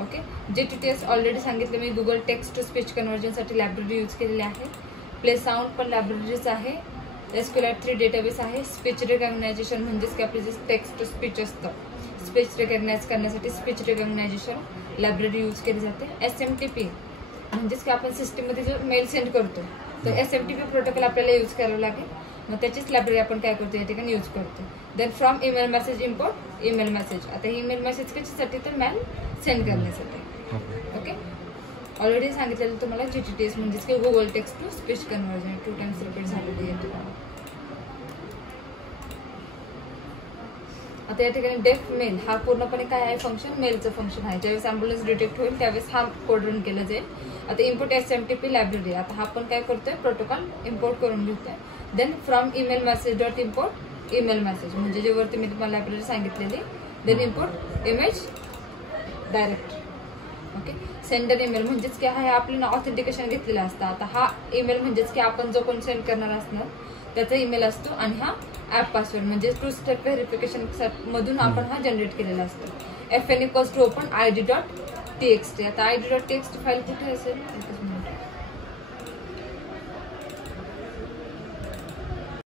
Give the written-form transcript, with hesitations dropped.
Okay. JTTS already सांगितलं मी, Google text to speech कन्व्हर्जनसाठी लायब्ररी यूज केलेली आहे. प्ले साऊंड पण लायब्ररीच आहे. SQLite 3 डेटाबेस आहे. स्पीच रिकॉग्नायझेशन म्हणजेच की आपले जे टेक्स्ट टू स्पीच असतं, स्पीच रिकॉग्नाइज करण्यासाठी स्पीच रिकॉग्नायझेशन लायब्ररी यूज केली जाते. SMTP म्हणजेच की आपण सिस्टीममध्ये जो मेल सेंड करतो तर SMTP प्रोटोकॉल आपल्याला यूज करावं लागेल. मग त्याचीच लायब्ररी आपण काय करतो या ठिकाणी यूज करतो. Then from email message import email message. आता ईमेल मेसेज कशासाठी तर मेल सेंड करण्यासाठी. ओके. ऑलरेडी सांगितलेलं तुम्हाला JTTS म्हणजेच की Google text to speech conversion 2 times repeat झालेली आहे. आता या ठिकाणी डेफ मेल हा पूर्णपणे काय आहे फंक्शन, मेलचं फंक्शन आहे. ज्यावेळेस ॲम्ब्युलन्स डिटेक्ट होईल त्यावेळेस हा कोड रन केला जाईल. आता इम्पोर्ट SMTP लायब्ररी. आता हा आपण काय करतोय प्रोटोकॉल इम्पोर्ट करून घेतोय. Then from email message dot import email message म्हणजे जे वरती मी तुम्हाला लायब्ररी सांगितलेली. Then import image direct. Okay. Sender email म्हणजेच की हा आपल्याला ऑथेंटिकेशन घेतलेला असतं. आता हा ईमेल म्हणजेच की आपण जो कोण सेंड करणार असणार त्याचा ईमेल असतो आणि हा ऍप पासवर्ड म्हणजे 2 स्टेप व्हेरिफिकेशन मधून आपण हा जनरेट केलेला असतो. FN = open id.txt. आता id.txt फाईल कुठे असेल